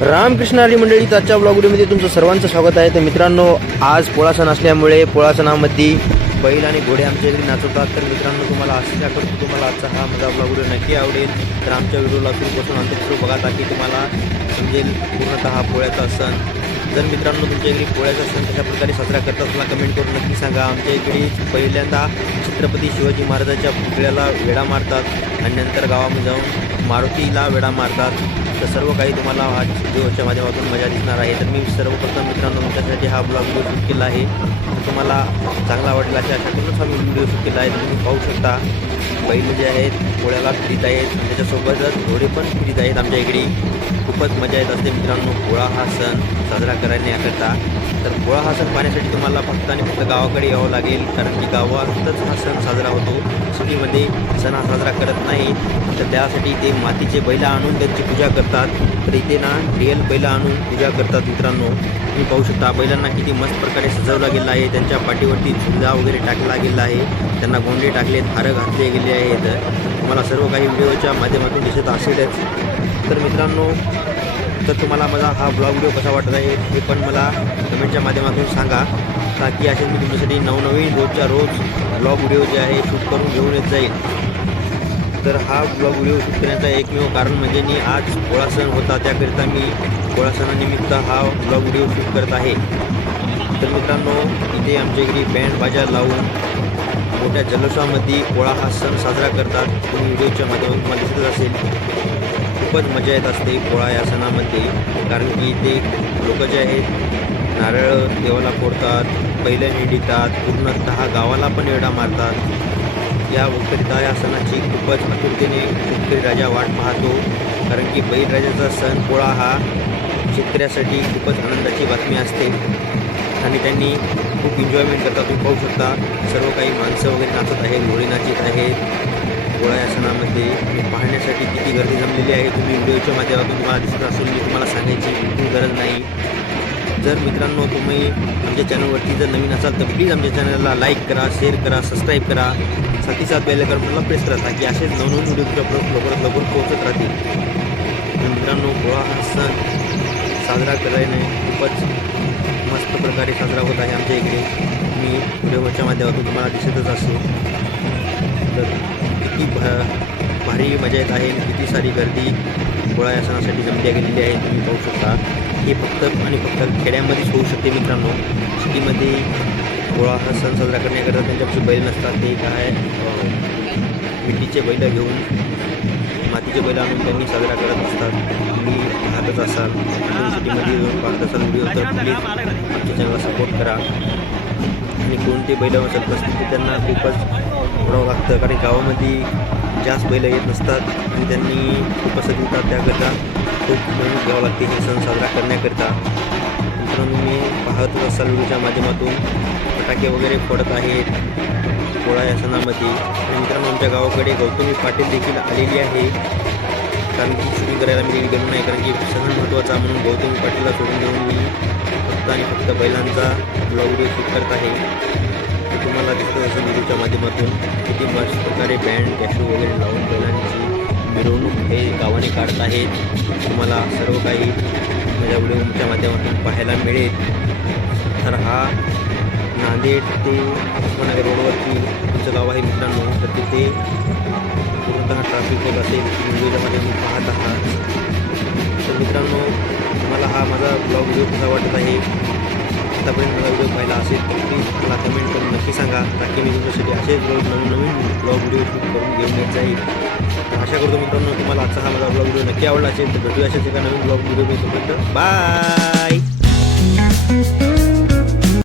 रामकृष्ण आली मंडळी आजच्या ब्लॉगमध्ये तुमचं सर्वांचं स्वागत आहे. तर मित्रांनो आज पोळा सण असल्यामुळे पोळा सणामध्ये बैल आणि घोडे आमच्या घरी नाचवतात. तर मित्रांनो तुम्हाला आशा करतो तुम्हाला आजचा हा माझा ब्लॉग व्हिडिओ नक्की आवडेल. तर आमच्या व्हिडिओला सुरूपासून अंतर बघा ताकी तुम्हाला समजेल पूर्णतः पोळ्याचा सण. जर मित्रांनो तुमच्या इकडे पोळ्याचा सण कशा प्रकारे साजरा करतात मला कमेंट करून नक्की सांगा. आमच्या इकडे पहिल्यांदा छत्रपती शिवाजी महाराजांच्या पुतळ्याला वेढा मारतात आणि नंतर गावामध्ये जाऊन मारुतीला वेढा मारतात. तर सर्व काही तुम्हाला आज व्हिडिओच्या माध्यमातून मजा दिसणार आहे. तर मी सर्वप्रथम मित्रांनो तुमच्यासाठी हा ब्लॉग व्हिडिओ शूट केला आहे. तर तुम्हाला चांगला वाटेल अशा आशा करूनच हा व्हिडिओ शूट केला आहे. तुम्ही पाहू शकता. बैल जे आहेत पोळ्याला फिरीत आहेत. त्याच्यासोबतच घोडे पण फिरीत आहेत आमच्या इकडे. खूपच मजा येत असते मित्रांनो. पोळा हा सण साजरा करण्याकरता. तर पोळा हा सण पाहण्यासाठी तुम्हाला फक्त आणि फक्त गावाकडे यावं लागेल. कारण की गावातच हा सण साजरा होतो. सिटीमध्ये सण हा साजरा करत नाही तर त्यासाठी ते मातीचे बैला आणून त्यांची पूजा करतात. तर इथे ना रिअल बैला आणून पूजा करतात मित्रांनो. तुम्ही पाहू शकता बैलांना किती मस्त प्रकारे सजवला गेला आहे. त्यांच्या पाठीवरती झुंजा वगैरे टाकला गेला आहे. त्यांना गोंडे टाकले हारं घातले गेले आहेत. तुम्हाला सर्व काही व्हिडिओच्या माध्यमातून दिसत असेलच. तर मित्रांनो तर तुम्हाला माझा हा ब्लॉग व्हिडिओ कसा वाटत आहे हे पण मला कमेंटच्या माध्यमातून सांगा. ताकी असे मी तुमच्यासाठी नवनवीन रोजच्या रोज ब्लॉग व्हिडिओ जे आहे शूट करून घेऊन येत जाईल. तर हा ब्लॉग व्हिडिओ शूट करण्याचं एकमेव कारण म्हणजे मी आज पोळा सण होता. त्याकरिता मी पोळा सणानिमित्त हा ब्लॉग व्हिडिओ शूट करत आहे. तर मित्रांनो इथे आमच्या इकडे बँड बाजा लावून मोठ्या जल्लोषामध्ये पोळा हा सण साजरा करतात. तुम्ही व्हिडिओच्या माध्यमातून तुम्हाला दिसत असेल. खूपच मजा येत असते पोळा या सणामध्ये. कारण की ते लोक जे आहेत नारळ देवाला फोडतात पहिल्या निडितात पूर्णतः गावाला पण वेढा मारतात. या करिता या सणाची खूपच आतुरतेने शेतकरी राजा वाट पाहतो. कारण की बैलराजाचा सण पोळा हा शेतकऱ्यासाठी खूपच आनंदाची बातमी असते. आणि त्यांनी खूप एन्जॉयमेंट करतात तुम्ही पाहू शकता. सर्व काही माणसं वगैरे नाचत आहेत घोडे नाचत आहेत. पोळा या सणामध्ये पाहण्यासाठी किती गर्दी जमलेली आहे. तुम्ही व्हिडिओच्या माध्यमातून तुम्हाला दिसत असून मी तुम्हाला सांगायची गरज नाही. जर मित्रांनो तुम्ही आमच्या चॅनलवरती जर नवीन असाल तर प्लीज आमच्या चॅनलला लाईक करा शेअर करा सबस्क्राईब करा. साथी साथ बेल मला प्रेस करा ताकी असेच नवनवीन व्हिडिओ तुमच्या लवकरात लवकर पोहोचत राहतील. मित्रांनो गोळा हा सण साजरा करायने खूपच मस्त प्रकारे साजरा होत आहे आमच्या इकडे. मी व्हिडिओच्या माध्यमातून तुम्हाला दिसतच असतो. तर किती भा भारी मजा येत आहे किती सारी गर्दी गोळा या सणासाठी जमल्या गेलेली आहे तुम्ही पाहू शकता. हे फक्त आणि फक्त खेड्यामध्येच होऊ शकते मित्रांनो. सिटीमध्ये पोळा हा सण साजरा करण्याकरता त्यांच्यापासून बैल नसतात. ते काय अं, मिट्टीचे बैल घेऊन मातीचे बैल आणून त्यांनी साजरा करत असतात. तुम्ही पाहतच असाल तुम्ही सिटीमध्ये येऊन पाहत असाल व्हिडिओ तर प्लीज आमच्या चॅनलला सपोर्ट करा. आणि कोणते बैल असत असतील ते त्यांना खूपच फोडावं लागतं कारण गावामध्ये जास्त बैल येत नसतात आणि त्यांनी खूप असं देतात त्याकरता खूप मेहनत घ्यावं लागते हे सण साजरा करण्याकरिता. मित्रांनो मी पाहत असाल व्हिडिओच्या माध्यमातून. फटाके वगैरे फोडत आहेत. पोळा या सणामध्ये. मित्रांनो आमच्या गावाकडे गौतमी पाटील देखील आलेली आहे. कारण की शूटिंग करायला मी गेलो नाही. कारण की सण महत्त्वाचा म्हणून गौतमी पाटीलला सोडून देऊन मी फक्त आणि फक्त बैलांचा ब्लॉग व्हिडिओ शूट करत आहे. ते तुम्हाला दिसत असं व्हिडिओच्या माध्यमातून किती मस्त प्रकारे बँड कॅशू वगैरे लावून बैलांची. मिरवणूक हे गावाने काढत आहेत. तुम्हाला सर्व काही माझ्या व्हिडिओच्या माध्यमातून पाहायला मिळेल. तर हा नांदेड ते उस्मानगर रोडवरती तुमचं गाव आहे मित्रांनो. तर तिथे पूर्णतः ट्रॅफिक होत असेल व्हिडिओच्या मी पाहत आहात. तर मित्रांनो तुम्हाला हा माझा ब्लॉग व्हिडिओ कसा वाटत आहे? आतापर्यंत माझा व्हिडिओ पाहिला असेल तर प्लीज मला कमेंट करून नक्की सांगा. ताकी मी तुमच्यासाठी असेच ब्लॉग नवीन नवीन ब्लॉग व्हिडिओ शूट करून घेऊन येत जाईल. तर आशा करतो मित्रांनो तुम्हाला आजचा हा माझा ब्लॉग व्हिडिओ नक्की आवडला असेल तर भेटूया अशाच एका नवीन ब्लॉग व्हिडिओ मी तोपर्यंत बाय